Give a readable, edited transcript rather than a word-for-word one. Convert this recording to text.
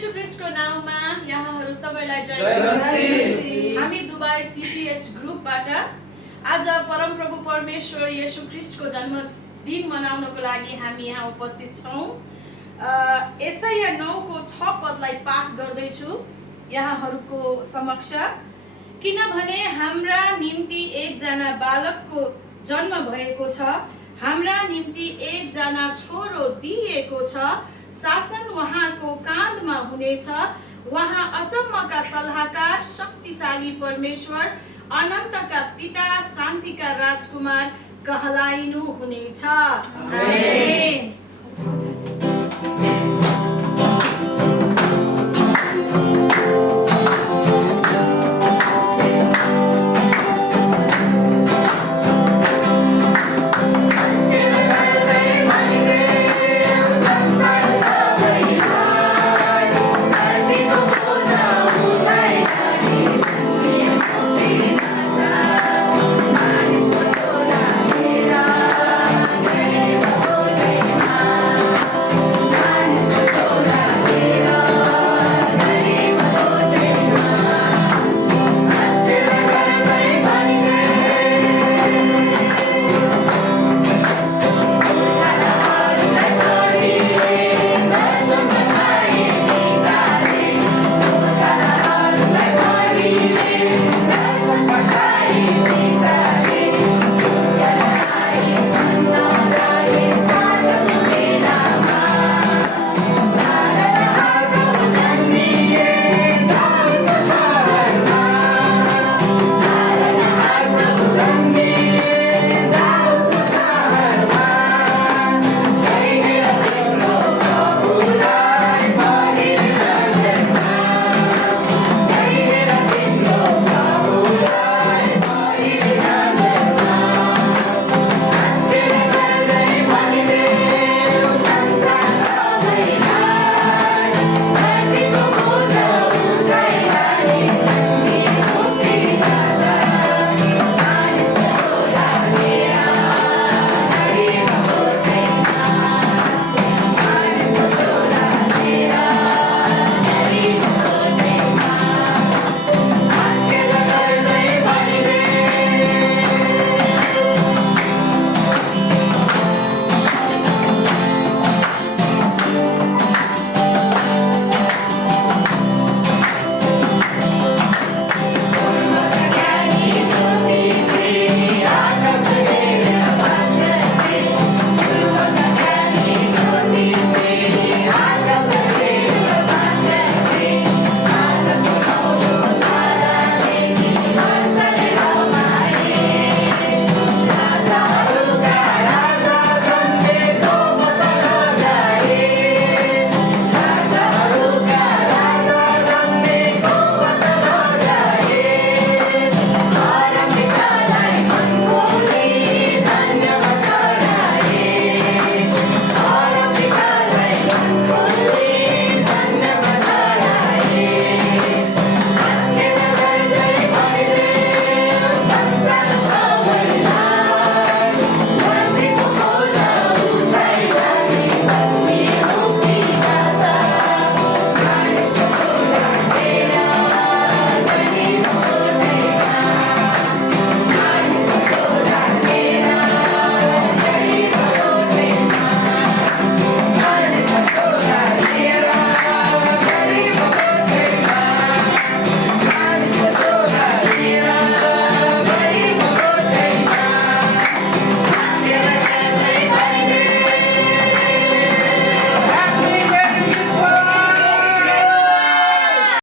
येशू ख्रीष्टको नाममा यहाँहरू सबैलाई जय मसीह। हामी दुबई CTH ग्रुपबाट आज परमप्रभु परमेश्वर येशू ख्रीष्टको जन्मदिन मनाउनको लागि हामी यहाँ उपस्थित छौँ। यसाया 9:6 पदलाई पाठ गर्दैछु यहाँहरूको समक्ष। किनभने हाम्रा निम्ति एकजना बालकको जन्म भएको छ, हाम्रा निम्ति एकजना छोरो दिएको छ, शासन उहाँको काँधमा हुनेछ। उहाँ अचम्मका सल्लाहकार, शक्तिशाली परमेश्वर, अनन्तका पिता, शान्तिका राजकुमार कहलाइनु हुनेछ। आमेन।